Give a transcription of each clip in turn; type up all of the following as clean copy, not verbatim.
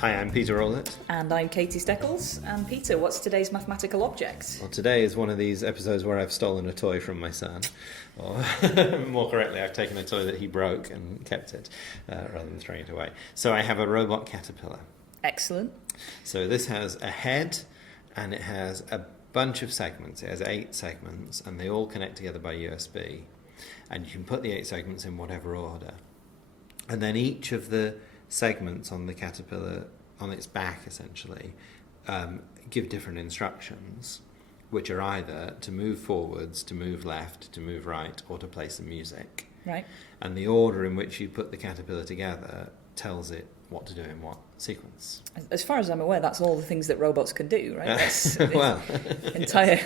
Hi, I'm Peter Rowlett. And I'm Katie Steckles. And Peter, what's today's mathematical object? Well, today is one of these episodes where I've stolen a toy from my son. Or, more correctly, I've taken a toy that he broke and kept it, rather than throwing it away. So I have a robot caterpillar. Excellent. So this has a head, and it has a bunch of segments. It has 8 segments, and they all connect together by USB. And you can put the 8 segments in whatever order. And then each of the segments on the caterpillar, on its back essentially, give different instructions, which are either to move forwards, to move left, to move right, or to play some music. Right. And the order in which you put the caterpillar together tells it what to do in what sequence. As far as I'm aware, that's all the things that robots can do, right? That's well, entire.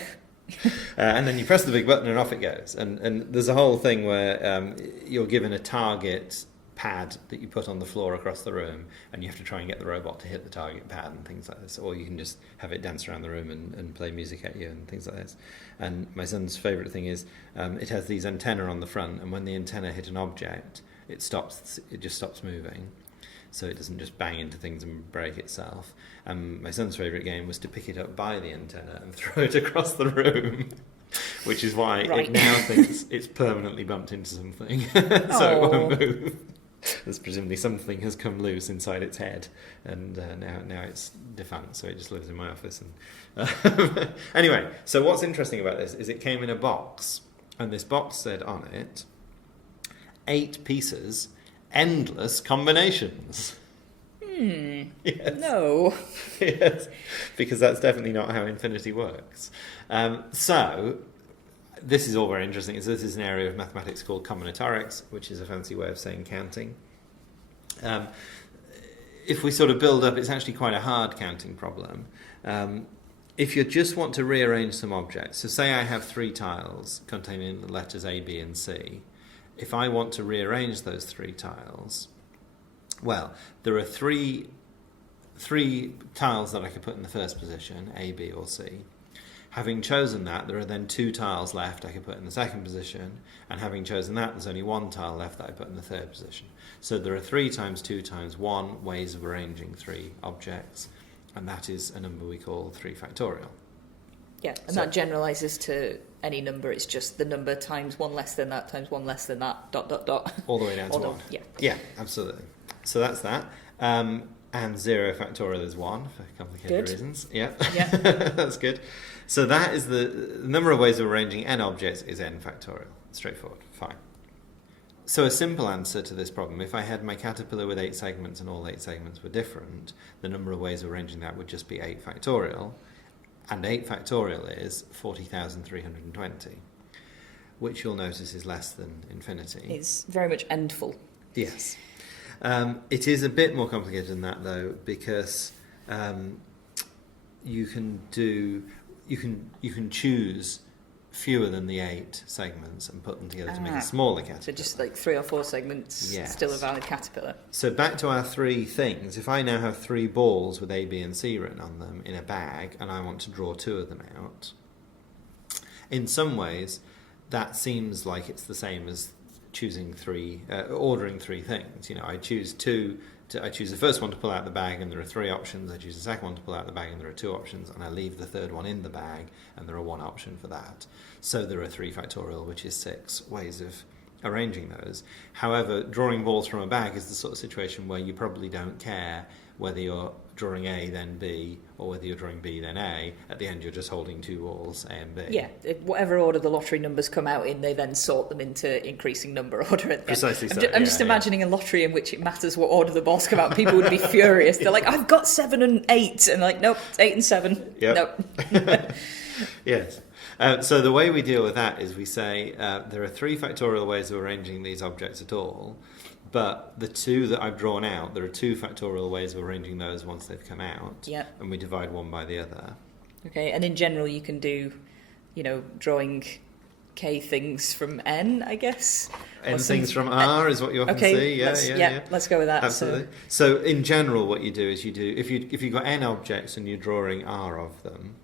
And then you press the big button and off it goes. And there's a whole thing where you're given a target pad that you put on the floor across the room, and you have to try and get the robot to hit the target pad and things like this, or you can just have it dance around the room and play music at you and things like this. And my son's favourite thing is it has these antennae on the front, and when the antenna hit an object, it just stops moving, so it doesn't just bang into things and break itself. And my son's favourite game was to pick it up by the antenna and throw it across the room. Which is why it now thinks it's permanently bumped into something, so it won't move. There's presumably something has come loose inside its head, and now it's defunct, so it just lives in my office. And anyway, so what's interesting about this is it came in a box, and this box said on it, 8 pieces, endless combinations. Yes. No. Yes, because that's definitely not how infinity works. So this is all very interesting. So this is an area of mathematics called combinatorics, which is a fancy way of saying counting. If we sort of build up, it's actually quite a hard counting problem. If you just want to rearrange some objects, so say I have 3 tiles containing the letters A, B, and C. If I want to rearrange those 3 tiles, well, there are three tiles that I could put in the first position, A, B, or C. Having chosen that, there are then 2 tiles left I could put in the second position, and having chosen that, there's only 1 tile left that I put in the third position. So there are 3 times 2 times 1 ways of arranging 3 objects, and that is a number we call 3 factorial. Yeah, and that generalises to any number. It's just the number times 1 less than that times 1 less than that, ... All the way down to 1. Yeah, absolutely. So that's that. And 0 factorial is 1 for complicated reasons. Yeah. That's good. So that is the number of ways of arranging n objects is n factorial. Straightforward. Fine. So a simple answer to this problem, if I had my caterpillar with 8 segments and all 8 segments were different, the number of ways of arranging that would just be 8 factorial. And 8 factorial is 40,320, which you'll notice is less than infinity. It's very much endful. Yes. It is a bit more complicated than that, though, because you can choose fewer than the 8 segments and put them together to make a smaller caterpillar. So just like 3 or 4 segments, still a valid caterpillar. So back to our 3 things. If I now have 3 balls with A, B, and C written on them in a bag, and I want to draw 2 of them out, in some ways that seems like it's the same as choosing ordering 3 things. You know, I choose the first one to pull out the bag, and there are 3 options. I choose the second one to pull out the bag, and there are 2 options, and I leave the third one in the bag, and there are 1 option for that. So there are 3 factorial, which is 6 ways of arranging those. However, drawing balls from a bag is the sort of situation where you probably don't care whether you're drawing A then B, or whether you're drawing B then A. At the end, you're just holding 2 balls, A and B. Yeah, whatever order the lottery numbers come out in, they then sort them into increasing number order. At the Precisely end. so. I'm just imagining a lottery in which it matters what order the balls come out. People would be furious. They're like, I've got 7 and 8, and like, nope, it's 8 and 7. Yep. Nope. Yes. So the way we deal with that is we say there are 3 factorial ways of arranging these objects at all, but the 2 that I've drawn out, there are 2 factorial ways of arranging those once they've come out, and we divide one by the other. Okay, and in general you can do, drawing k things from n, I guess. N things from R is what you often see. Yeah. Let's go with that. Absolutely. So in general, what you do is if you've got n objects and you're drawing R of them,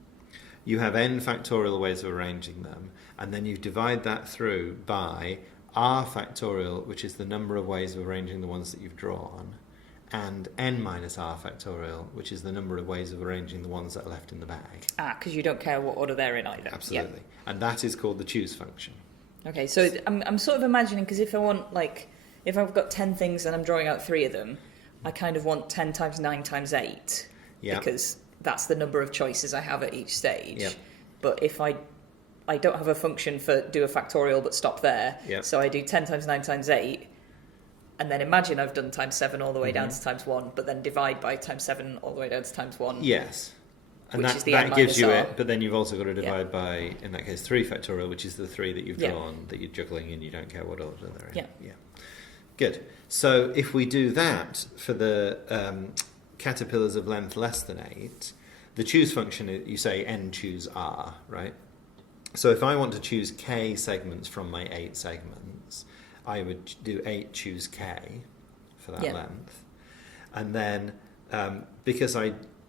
you have n factorial ways of arranging them, and then you divide that through by r factorial, which is the number of ways of arranging the ones that you've drawn, and n minus r factorial, which is the number of ways of arranging the ones that are left in the bag. Because you don't care what order they're in either. Absolutely. Yep. And that is called the choose function. Okay, so I'm sort of imagining, because if I want, like, if I've got 10 things and I'm drawing out 3 of them, I kind of want 10 times 9 times 8. Yeah. Because that's the number of choices I have at each stage. Yep. But if I don't have a function for do a factorial but stop there, Yep. so I do 10 times 9 times 8, and then imagine I've done times 7 all the way down to times 1, but then divide by times 7 all the way down to times 1. Yes. And Which that, is the that n gives you minus r. it, but then you've also got to divide by, in that case, 3 factorial, which is the 3 that you've Yeah. drawn, that you're juggling and you don't care what order they're in. Yeah. Good. So if we do that for the caterpillars of length less than 8, the choose function, you say n choose r, right? So if I want to choose k segments from my 8 segments, I would do 8 choose k for that length. And then, because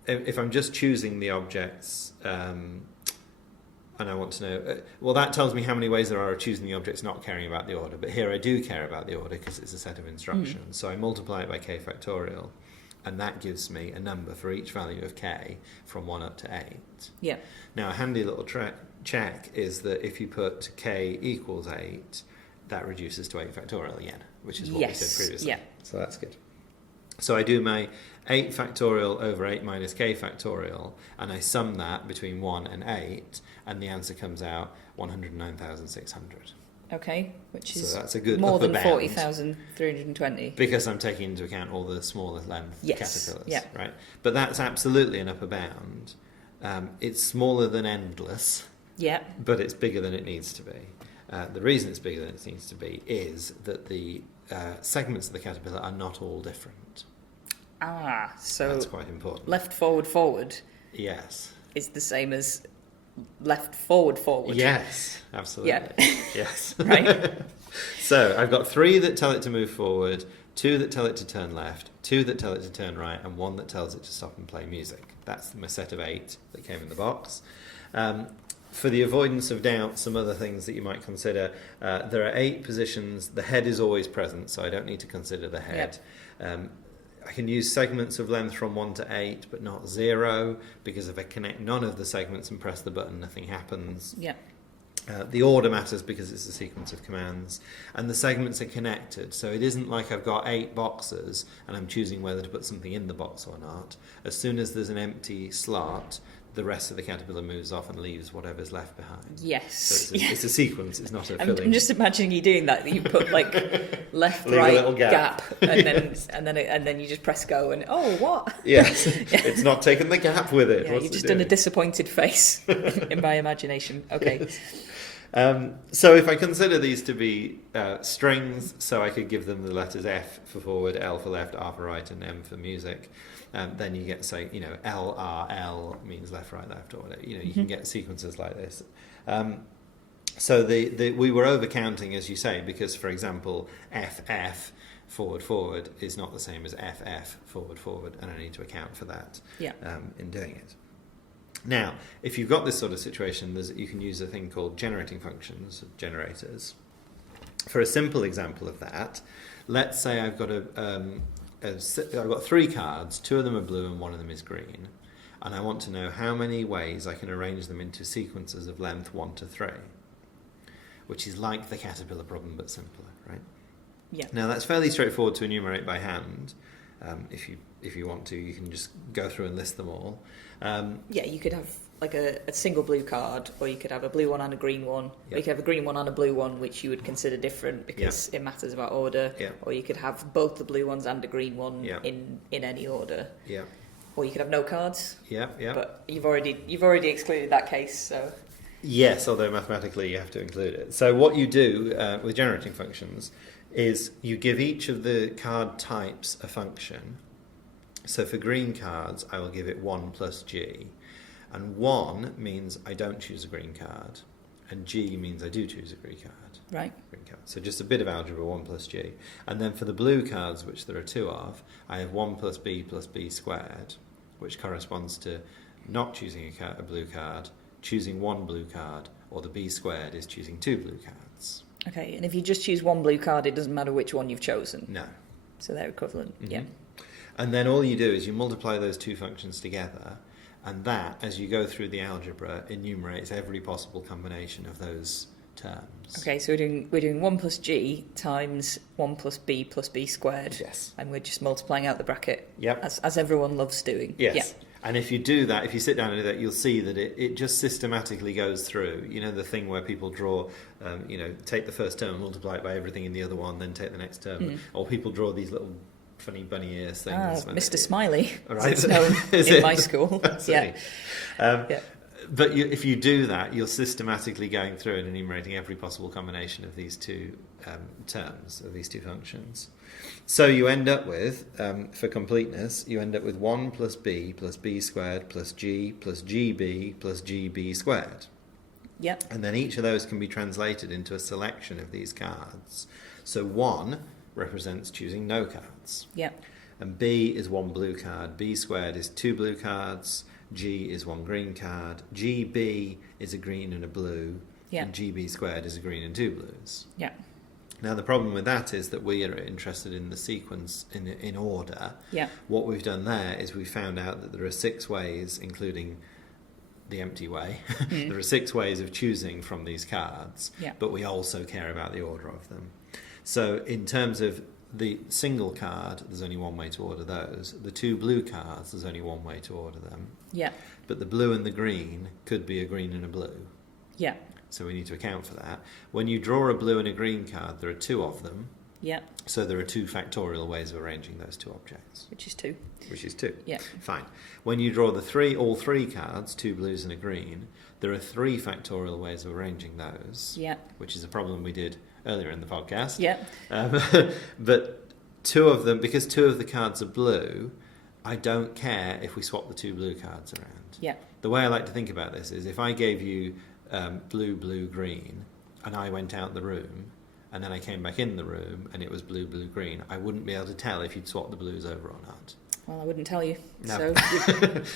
if I'm just choosing the objects, and I want to know, well, that tells me how many ways there are of choosing the objects, not caring about the order. But here I do care about the order because it's a set of instructions. So I multiply it by k factorial, and that gives me a number for each value of k from 1 up to 8. Yeah. Now, a handy little check is that if you put k equals 8, that reduces to 8 factorial again, which is what we said previously. Yeah. So that's good. So I do my 8 factorial over 8 minus k factorial, and I sum that between 1 and 8, and the answer comes out 109,600. Okay, which is So that's a good more upper than bound. 40,320. Because I'm taking into account all the smaller length Yes, caterpillars, yeah. right? But that's absolutely an upper bound. It's smaller than endless, Yeah. but it's bigger than it needs to be. The reason it's bigger than it needs to be is that the segments of the caterpillar are not all different. So That's quite important. left, forward, forward Yes. is the same as left, forward, forward. Yes, absolutely. Yeah. Yes. Right? So I've got 3 that tell it to move forward, 2 that tell it to turn left, 2 that tell it to turn right, and 1 that tells it to stop and play music. That's my set of 8 that came in the box. For the avoidance of doubt, some other things that you might consider. There are 8 positions. The head is always present, so I don't need to consider the head. I can use segments of length from 1 to 8, but not 0, because if I connect none of the segments and press the button, nothing happens. Yeah. The order matters because it's a sequence of commands, and the segments are connected, so it isn't like I've got 8 boxes and I'm choosing whether to put something in the box or not. As soon as there's an empty slot, the rest of the caterpillar moves off and leaves whatever's left behind. Yes. So it's a sequence, it's not a filling. I'm just imagining you doing that. You put like left, Leave a right, little gap. and then you just press go and what? Yes, it's not taken the gap with it. Yeah, What's you've it just done a doing? disappointed face in my imagination. Okay. So if I consider these to be strings, so I could give them the letters F for forward, L for left, R for right, and M for music. Then you get, say, L, R, L means left, right, left, or whatever. You can get sequences like this. So we were overcounting, as you say, because, for example, FF, forward, forward, is not the same as FF, forward, forward, and I need to account for that in doing it. Now, if you've got this sort of situation, you can use a thing called generating functions, generators. For a simple example of that, let's say I've got I've got 3 cards, 2 of them are blue and 1 of them is green, and I want to know how many ways I can arrange them into sequences of length 1 to 3, which is like the caterpillar problem but simpler, right? Yeah. Now that's fairly straightforward to enumerate by hand. If you want to, you can just go through and list them all. Yeah, you could have like a single blue card, or you could have a blue one and a green one, or you could have a green one and a blue one, which you would consider different because it matters about order. Yeah. Or you could have both the blue ones and a green one in any order. Yeah. Or you could have no cards. Yeah. Yeah. But you've already excluded that case, so. Yes, although mathematically you have to include it. So what you do with generating functions is you give each of the card types a function. So for green cards, I will give it 1 plus G. And 1 means I don't choose a green card. And G means I do choose a green card. Right. Green card. So just a bit of algebra, 1 plus G. And then for the blue cards, which there are 2 of, I have 1 plus B squared, which corresponds to not choosing a blue card, choosing 1 blue card, or the B squared is choosing 2 blue cards. Okay, and if you just choose 1 blue card, it doesn't matter which one you've chosen. No. So they're equivalent. Yeah. And then all you do is you multiply those two functions together, and that, as you go through the algebra, enumerates every possible combination of those terms. Okay, so we're doing 1 plus g times 1 plus b squared. Yes. And we're just multiplying out the bracket. Yep. As everyone loves doing. Yes. Yeah. And if you do that, if you sit down and do that, you'll see that it just systematically goes through. You know, the thing where people draw, take the first term, multiply it by everything in the other one, then take the next term. Or people draw these little funny bunny ears things. Mr. Smiley, right. as it's known in my school. Yeah. But if you do that, you're systematically going through and enumerating every possible combination of these two terms, of these two functions. So you end up with, for completeness, you end up with 1 plus b squared plus gb plus gb squared. Yep. And then each of those can be translated into a selection of these cards. So 1 represents choosing no cards. Yep. And b is 1 blue card, b squared is 2 blue cards, G is 1 green card, GB is a green and a blue, and GB squared is a green and 2 blues. Yeah. Now the problem with that is that we are interested in the sequence in order. Yeah. What we've done there is we found out that there are 6 ways, including the empty way. There are 6 ways of choosing from these cards, but we also care about the order of them. So in terms of the single card, there's only one way to order those. The 2 blue cards, there's only one way to order them. Yeah. But the blue and the green could be a green and a blue. Yeah. So we need to account for that. When you draw a blue and a green card, there are 2 of them. Yeah. So there are 2 factorial ways of arranging those 2 objects. Which is 2. Which is 2. Yeah. Fine. When you draw all 3 cards, 2 blues and a green, there are 3 factorial ways of arranging those. Yeah. Which is a problem we did earlier in the podcast. Yeah. But 2 of them, because 2 of the cards are blue, I don't care if we swap the 2 blue cards around. Yeah. The way I like to think about this is if I gave you blue, blue, green, and I went out the room, and then I came back in the room, and it was blue, blue, green, I wouldn't be able to tell if you'd swapped the blues over or not. Well, I wouldn't tell you. No. So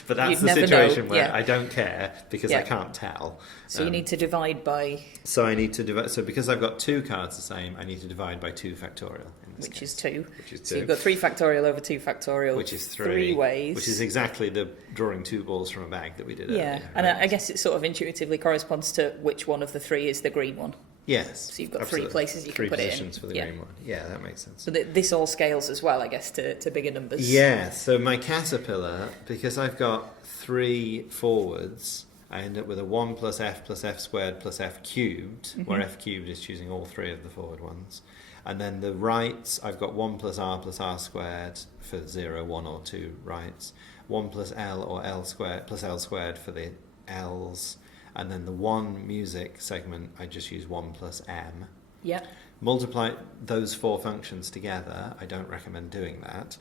but that's the never situation know. where Yeah. I don't care because I can't tell. So you need to divide by... So I need to divide. So because I've got 2 cards the same, I need to divide by 2 factorial. Which is 2. Which is 2. So you've got 3 factorial over 2 factorial. Which is 3. 3 ways. Which is exactly the drawing 2 balls from a bag that we did earlier. Yeah, and I guess it sort of intuitively corresponds to which one of the 3 is the green one. Yes. So you've got absolutely. 3 places you can put it in. 3 positions for the green one. Yeah, that makes sense. So this all scales as well, I guess, to bigger numbers. Yeah, so my caterpillar, because I've got 3 forwards, I end up with a 1 plus f squared plus f cubed, where f cubed is choosing all 3 of the forward ones. And then the rights, I've got 1 plus r squared for 0, 1 or 2 rights, 1 plus l or l squared plus l squared for the l's, and then the 1 music segment, I just use 1 plus m. Yeah. Multiply those 4 functions together. I don't recommend doing that.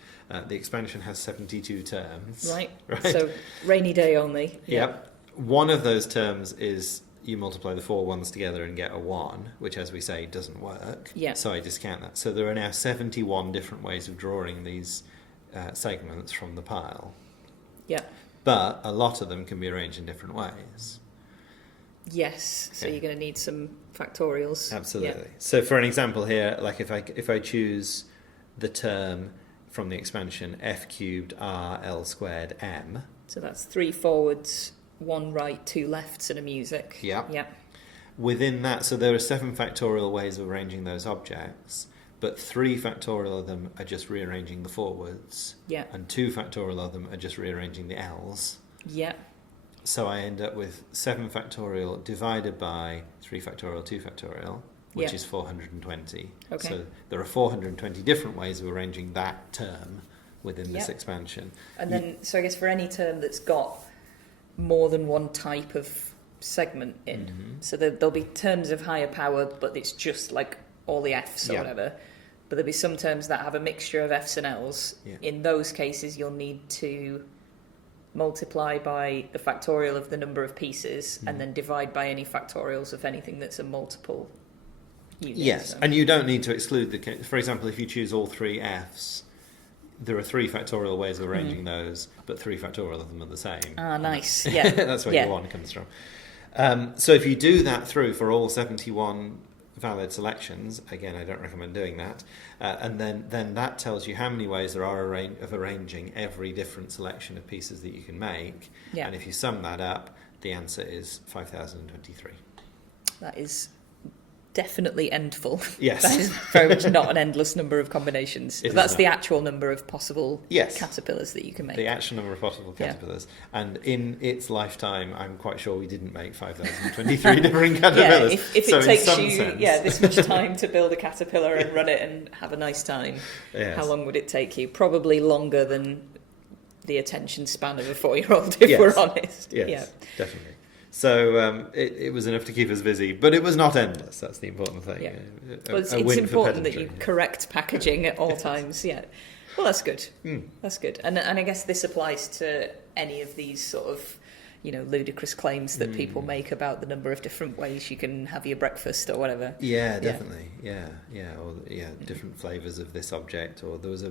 The expansion has 72 terms. Right. So rainy day only. Yep. One of those terms is you multiply the 4 ones together and get a 1, which, as we say, doesn't work. Yeah. So I discount that. So there are now 71 different ways of drawing these segments from the pile. Yeah. But a lot of them can be arranged in different ways. Yes. So you're going to need some factorials. Absolutely. Yeah. So for an example here, like if I choose the term from the expansion f cubed r l squared m. So that's 3 forwards, 1 right, 2 lefts, and a music. Yeah. Yeah. Within that, so there are 7 factorial ways of arranging those objects, but 3 factorial of them are just rearranging the forwards. Yeah. And 2 factorial of them are just rearranging the l's. Yeah. So I end up with 7 factorial divided by 3 factorial, 2 factorial, which is 420. Okay. So there are 420 different ways of arranging that term within this expansion. And then, so I guess for any term that's got more than one type of segment in, so there'll be terms of higher power, but it's just like all the Fs or whatever. But there'll be some terms that have a mixture of Fs and Ls. Yeah. In those cases, you'll need to multiply by the factorial of the number of pieces and then divide by any factorials of anything that's a multiple unit. Yes, so. and you don't need to exclude the case. For example, if you choose all 3 Fs, there are 3 factorial ways of arranging those, but 3 factorial of them are the same. Ah, nice. Yeah. That's where your 1 comes from. So if you do that through for all 71 valid selections. Again, I don't recommend doing that. And then that tells you how many ways there are of arranging every different selection of pieces that you can make. Yeah. And if you sum that up, the answer is 5,023. That is definitely endful. Yes. That is very much not an endless number of combinations. That's the actual number of possible caterpillars that you can make. The actual number of possible caterpillars. Yeah. And in its lifetime, I'm quite sure we didn't make 5,023 different caterpillars. Yeah, if it takes you this much time to build a caterpillar and run it and have a nice time, how long would it take you? Probably longer than the attention span of a 4-year-old, if we're honest. Yes, definitely. So it was enough to keep us busy, but it was not endless. That's the important thing. Yeah. Well, it's important that you correct packaging at all times. Yeah. Well, that's good. That's good. And I guess this applies to any of these sort of, ludicrous claims that people make about the number of different ways you can have your breakfast or whatever. Yeah, definitely. Yeah. Or different flavours of this object. Or there was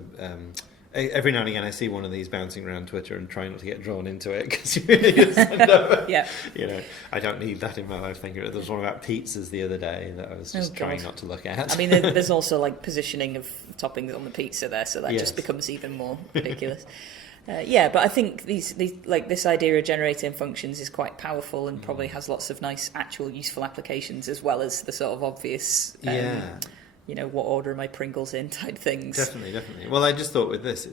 every now and again I see one of these bouncing around Twitter and try not to get drawn into it because you really just end up, I don't need that in my life. There was one about pizzas the other day that I was just trying not to look at. I mean, there's also like positioning of toppings on the pizza there, so that just becomes even more ridiculous. But I think these like this idea of generating functions is quite powerful and probably has lots of nice actual useful applications as well as the sort of obvious what order are my Pringles in type things. Definitely. Well, I just thought with this,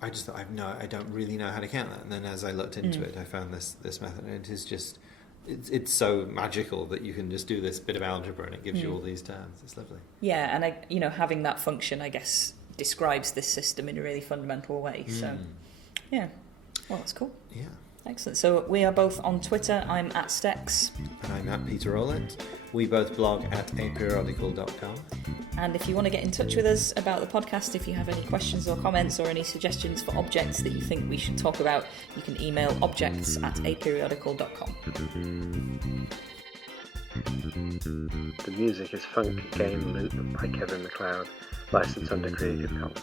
I just thought I don't really know how to count that. And then as I looked into it, I found this method, and it is just, it's so magical that you can just do this bit of algebra and it gives you all these terms. It's lovely. Yeah, and having that function, I guess, describes this system in a really fundamental way. So, well, that's cool. Yeah. Excellent. So we are both on Twitter. I'm at Steckles. And I'm at Peter Rowlett. We both blog at aperiodical.com. And if you want to get in touch with us about the podcast, if you have any questions or comments or any suggestions for objects that you think we should talk about, you can email objects@aperiodical.com. The music is Funk Game Loop by Kevin MacLeod, licensed under Creative Commons.